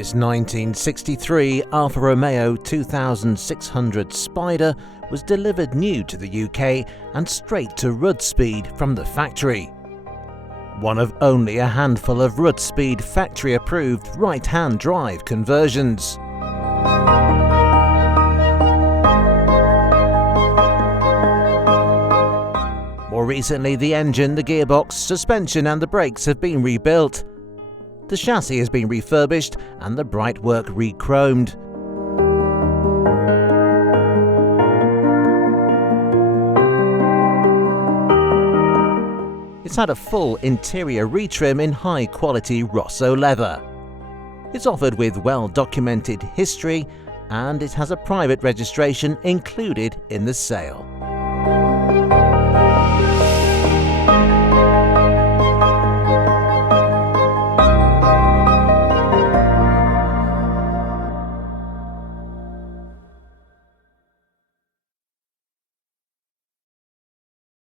This 1963 Alfa Romeo 2600 Spider was delivered new to the UK and straight to Ruddspeed from the factory. One of only a handful of Ruddspeed factory-approved right-hand drive conversions. More recently, the engine, the gearbox, suspension and the brakes have been rebuilt. The chassis has been refurbished and the brightwork re-chromed. It's had a full interior retrim in high-quality Rosso leather. It's offered with well-documented history and it has a private registration included in the sale.